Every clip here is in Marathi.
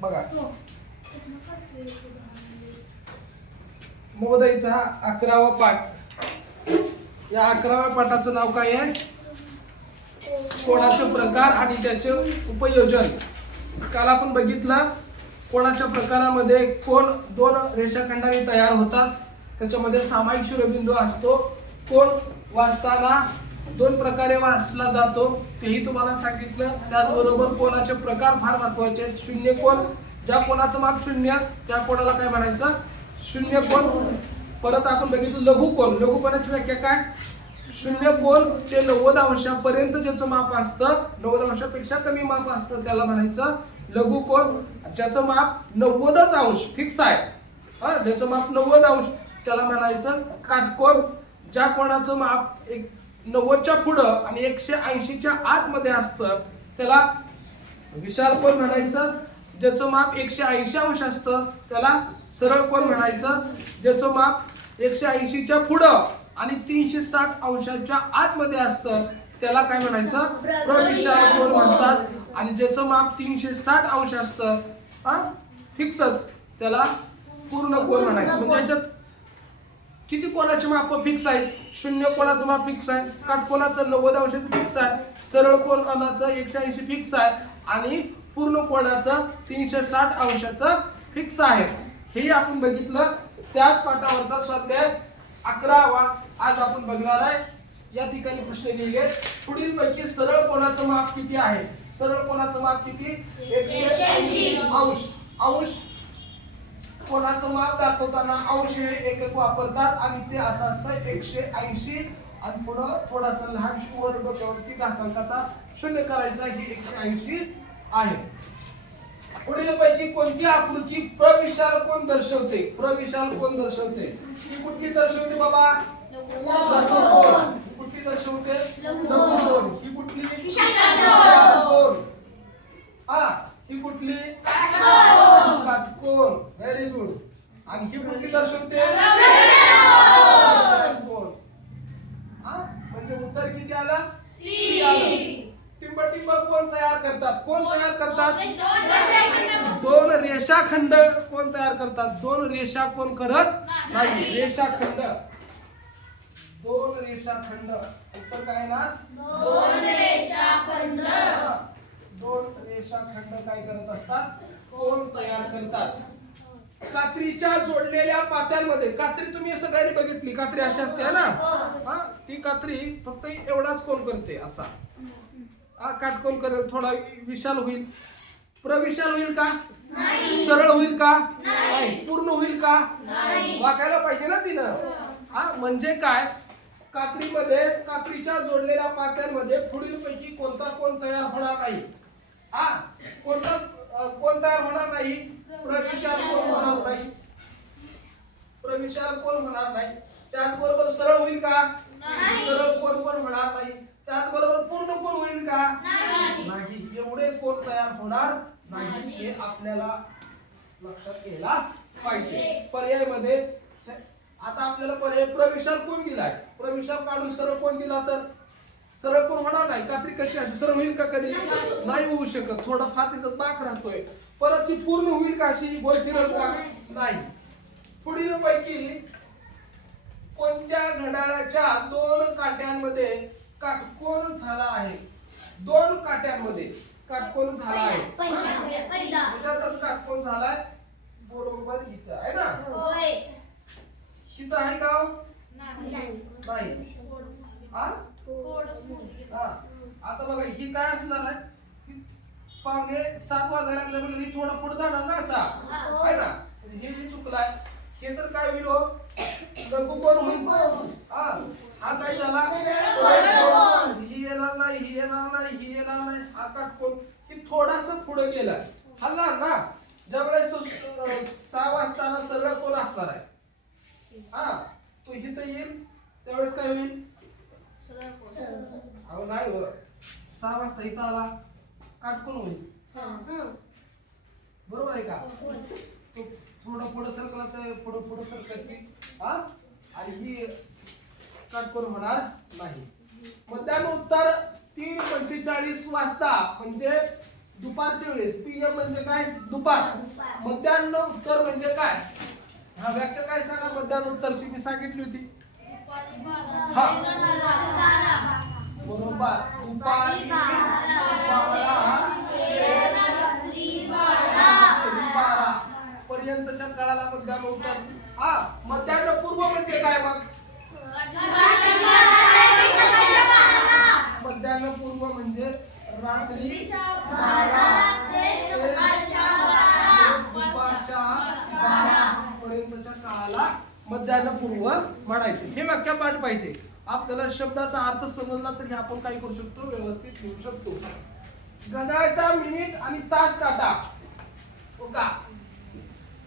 बघा. हा. अकरावा पाठ. या अकराव्या पाठाचं नाव काय आहे? कोणाचे प्रकार आणि त्याचे उपयोजन? काल आपण बघितलं कोणाच्या प्रकारामध्ये कोण दोन रेषाखंडाने तयार होतात? त्याच्यामध्ये सामायिक शिरोबिंदू असतो. कोण वाचताना दोन प्रकारे वाचला जातो तेही तुम्हाला सांगितलं. त्याचबरोबर कोणाचे प्रकार फार महत्त्वाचे आहेत. शून्य कोण? ज्या कोणाचं माप शून्य त्या कोणाला काय म्हणायचं? शून्य कोण? परत आपण बघितलं लघु कोण? लघु कोणाची व्याख्या काय? शून्य कोण? ते नव्वद अंशापर्यंत ज्याचं माप असतं नव्वद अंशापेक्षा कमी माप असतं त्याला म्हणायचं लघु कोण? ज्याचं माप नव्वदच अंश फिक्स आहे. हा ज्याचं माप नव्वद अंश त्याला म्हणायचं काटकोण ज्या कोणाचं माप एक नव्वदच्या पुढं आणि एकशे ऐंशीच्या आतमध्ये असतं त्याला विशाल कोण म्हणायचं? ज्याचं माप एकशे ऐंशी अंश असतं त्याला सरळ कोण म्हणायचं? ज्याचं माप एकशे ऐंशीच्या पुढं आणि तीनशे साठ अंशाच्या आतमध्ये असतं त्याला काय म्हणायचं? प्रविशाल कोण म्हणतात? आणि ज्याचं माप तीनशे साठ अंश असतं हा? फिक्सच. त्याला पूर्ण कोण म्हणायचं? म्हणजे याच्यात किती कोणाची माप फिक्स आहेत शून्य कोणाचं माप फिक्स आहे? काटकोणाचं नव्वद अंशाचं फिक्स आहे? सरळ कोणाचं एकशे ऐंशी फिक्स आहे? आणि पूर्ण कोणाचं तीनशे साठ अंशाचं फिक्स आहे. हे आपण बघितलं. त्याच पाठावरचा स्वाध्याय अकरावा. आज आपण बघणार आहे. या ठिकाणी प्रश्न लिहिले. पुढील पैकी सरळ कोणाचं माप किती आहे? सरळ कोणाचं माप किती? एकशे अंश. अंश कोणाचं माप दाखवताना अंश हे एकक वापरतात आणि ते असं असतं एकशे ऐंशी. आणि पुढं थोडासा लहान वर डोक्यावरती घातांकाचा शून्य करायचा ही एकशे ऐंशी आहे. पुढील पैकी कोणती आकृती प्रविशाल कोण दर्शवते? प्रविशाल कोण दर्शवते? ही कुठली दर्शवते बाबा? कुठली दर्शवते. ही कुठली? हा. ही कुठली? काटकोण व्हेरी गुड आणि ही कुठली दर्शवते कोण? हा? म्हणजे उत्तर किती आलं? सी. आलं. टिंब टिंब कोण तयार करतात? कोण तयार करतात? दोन रेषाखंड कोण तयार करतात? दोन रेषा कोण करत नाही? रेषाखंड दोन रेषाखंड उत्तर काय ना दोन रेषाखंड काय करत असतात? कोण तयार करतात? कात्रीच्या जोडलेल्या पात्यांमध्ये. कात्री तुम्ही सगळ्यांनी बघितली. कात्री अशी असते ना? हा ती कात्री फक्त एवढाच कोण करते असा. हा काटकोन करेल? थोडा विशाल होईल. प्रविशाल होईल का? सरळ होईल का? नाही. पूर्ण होईल का? वाकायला पाहिजे ना तिनं. हा म्हणजे काय? कात्रीमध्ये कात्रीच्या जोडलेल्या पात्यांमध्ये पुढील पैकी कोणता कोण तयार होणार नाही? हा कोणता कोण तयार होणार नाही. प्रविशाल कोण होणार नाही. प्रविशाल कोण होणार नाही. त्याचबरोबर सरळ होईल का? सरळ कोण कोण होणार नाही. त्याचबरोबर पूर्ण कोण होईल का? नाही. एवढे कोण तयार होणार नाही हे आपल्याला लक्षात घ्यायला पाहिजे. पर्यायमध्ये आता आपल्याला पर्याय प्रविशाल कोण दिलाय? प्रविशाल काढून सरळ कोण दिला तर? नाही कात्री कशी अशी सरळ होईल का कधी? नाही. होऊ शकत. थोडा फार तिचा बाक राहतोय. परत ती पूर्ण होईल का अशी? गोल फिरल का? नाही. पुढील पैकी कोणत्या घड्याळाच्या दोन काट्यांमध्ये काटकोन झाला आहे? दोन काट्यांमध्ये काटकोन झाला आहे. त्याच्यातच काटकोन झालाय. बरोबर इथं आहे ना? इथं आहे का हो? नाही. हा हा. आता बघा ही काय असणार आहे? पावणे सात वाजायला लागले म्हणजे ही थोडं पुढे जाणार ना असा. आहे ना? हे जे चुकलाय हे तर काय होईल हो? लघु कोण होईल हा. हा काय झाला? ही येणार नाही ही येणार नाही ही येणार नाही. हा काटकोन ही थोडासा पुढे गेला हल्ला ना? ज्यावेळेस तो अं, सहा वाजताना सरळ कोण असणार आहे? हा. तो इथं येईल त्यावेळेस काय होईल? अहो नाही हो. सहा वाजता इथं आला. काटकोन होईल? बरोबर आहे का? तो थोडं पुढं सरकला तर पुढं पुढं सरकत की हा? आणि ही काटकोन होणार? नाही. मध्यान्ह उत्तर तीन पंचेचाळीस वाजता म्हणजे दुपारच्या वेळेस. पीएम म्हणजे काय? दुपार. मध्यान्ह उत्तर म्हणजे काय? हा व्याख्या काय सांगा? मध्यान्ह उत्तरची मी सांगितली होती. बरोबर पर्यंतच्या काळाला मध्यान्ह उत्तर हा मध्यान्ह पूर्व म्हणजे काय मग? मध्यान्ह पूर्व म्हणजे रात्री दुपारच्या बारा पर्यंतच्या काळाला पूर्व म्हणायचे. हे वाक्य पाठ पाहिजे. आपल्याला शब्दाचा अर्थ समजला तरी आपण काय करू शकतो? व्यवस्थित लिहू शकतो. घड्याळचा मिनिट आणि तास काटा. हो का?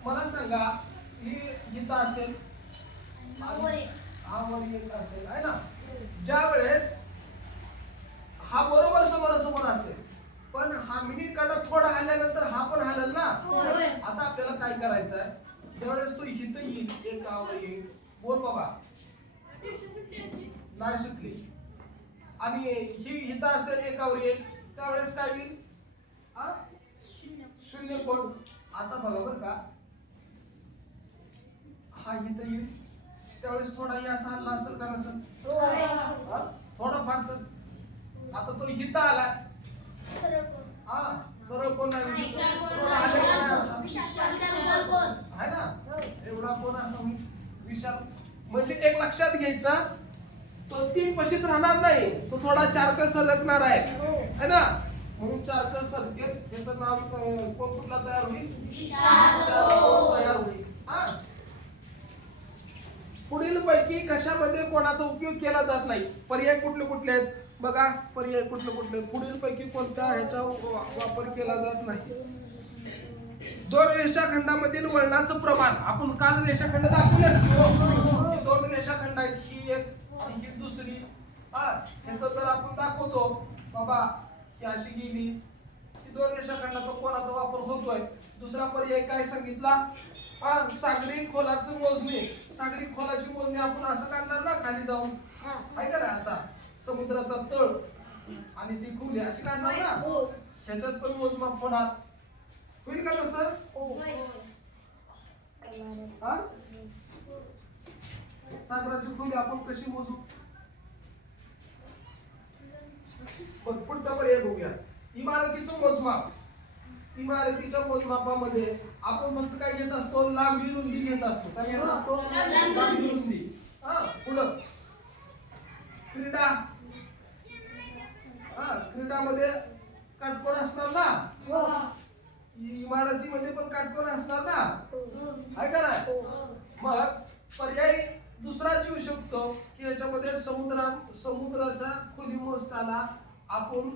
मला सांगा ही गीता असेल? हा वर असेल आहे ना? ज्या वेळेस हा बरोबर समोरासमोर असेल. पण हा मिनिट काटा थोडा हल्ल्यानंतर हा पण हलेल ना? आता आपल्याला काय करायचं आहे ज्यावेळेस तो हित येईल एकावर येईल बोल बाबा. नाही सुटली. आणि ही हित असेल एकावर येईल त्यावेळेस काय होईल? आ? शून्य कोण? आता बघा बरं का. हा हित येईल. त्यावेळेस थोडा या असा हल्ला असेल का नसेल? थोडा फार आता तो हित आला हा सरळ कोण नाही. आहे? ना? एवढा कोण असा? विशाल. म्हणजे एक लक्षात घ्यायचा तो तीन पशीच राहणार नाही. तो थोडा चारक सरकणार आहे. है. ना? म्हणून चारक सरकेल. याचं नाव कोण कुठला तयार होईल? तयार होईल? हा. पुढील पैकी कशामध्ये कोणाचा उपयोग केला जात नाही? पर्याय कुठले कुठले आहेत? बघा पर्याय कुठले कुठले. पुढील पैकी कोणत्या ह्याचा वापर केला जात नाही. दोन रेषाखंडामधील वळणाचं प्रमाण. आपण काल रेषाखंड दाखवलेच ही दोन रेषाखंड आहेत. ही एक ही दुसरी. हा ह्याचं जर आपण दाखवतो. बाबा ही अशी गेली. ही दोन रेषाखंडाचा कोणाचा वापर होतोय? दुसरा पर्याय काय सांगितला? हा सागरी खोलाचं मोजणी. सागरी खोलाची मोजणी आपण असं काढणार ना खाली जाऊन. आहे का ना असा? समुद्राचा तळ आणि ती खोली अशी काढणार ना? ह्याच्यात पण मोजमाप होणार होईल का तसं? हा. सागराची खोली आपण कशी मोजू? बघ, पुढचा पर्याय बघूया. इमारतीचं मोजमाप इमारतीच्या मोजमापामध्ये आपण फक्त काय घेत असतो? लांबी रुंदी घेत असतो. काय घेत असतो? लांबी रुंदी. हा पुढं. क्रीडा. हा क्रीडामध्ये काटकोण असणार ना? इमारतीमध्ये पण काटकोण असणार ना? आहे का नाही? मग पर्याय दुसरा येऊ शकतो की याच्यामध्ये समुद्रा समुद्राचा खोली मोजताना आपण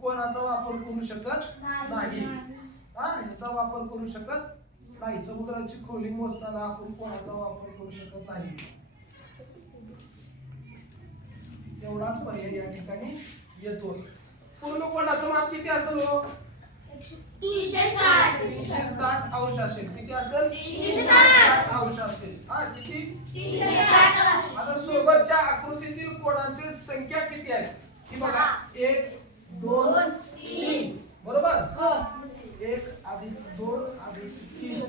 कोणाचा वापर करू शकत नाही. हा ह्याचा वापर करू शकत नाही. समुद्राची खोली मोजताना आपण कोणाचा वापर करू शकत नाही. एवढाच पर्याय या ठिकाणी येतो. पूर्ण कोणाचं माप किती असेल हो? तीनशे साठ. तीनशे साठ अंश असेल. किती असेल? तीनशे साठ. अंश असेल. हा किती? तीनशे साठ. आता सोबतच्या आकृतीतील कोणाची संख्या किती आहे? ही बघा. एक दोन तीन. बरोबर? एक अधिक दोन अधिक तीन.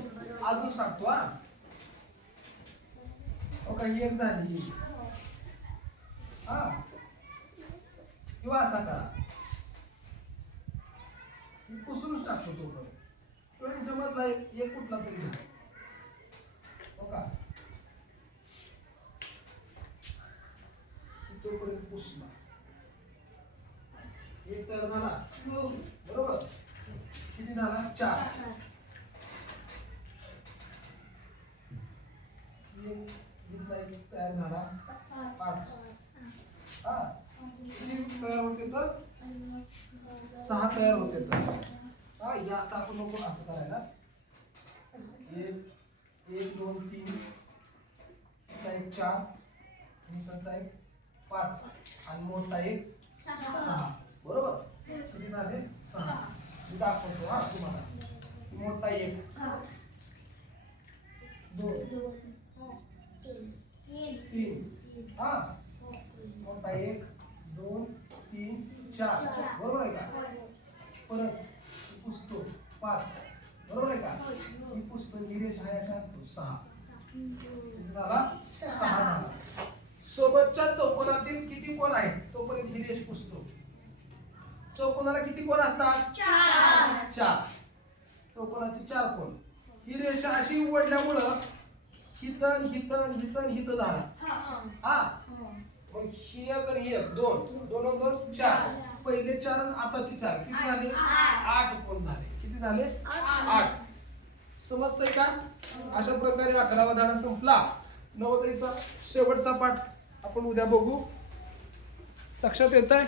अजून सांगतो हा. हो का? ही एक झाली हा किंवा असा करा. पुसूनच टाकतो तो पण. किंवा याच्यामधला एक कुठला तरी हो का? तोपर्यंत पुसला एक तयार झाला. बरोबर? किती झाला? चार. एक तयार झाला. पाच. हा. किती तयार होते तर सहा तयार होते तर. हा या असं आपण नको असं करायला. एक एक दोन तीन एक चार आणि एक पाच आणि मोठा एक सहा. बरोबर? किती झाले? सहा. मी दाखवतो हा तुम्हाला. मोठा एक दोन तीन हा मोठा एक दोन तीन चार बरोबर आहे का परत पुसतो पाच बरोबर आहे का ही पुसतो सहा. किती झाला सहा झाला सोबतच्या चौकोनातील किती कोण आहेत? तोपर्यंत ही रेष पुसतो. चौकोनाला किती कोण असतात? चार. चौकोनाचे चार कोण? ही रेषा अशी उघडल्यामुळं हितन हितन हितन हित झाला. हा? मग ही एक आणि ही एक. दोन. दोन दोन चार. पहिले चार आणि आताचे चार. किती झाले. आठ. कोण झाले? किती झाले? आठ. समजतंय का? अशा प्रकारे अकरावा धडा संपला. नवोदयचा शेवटचा पाठ. आपण उद्या बघू. लक्षात येत आहे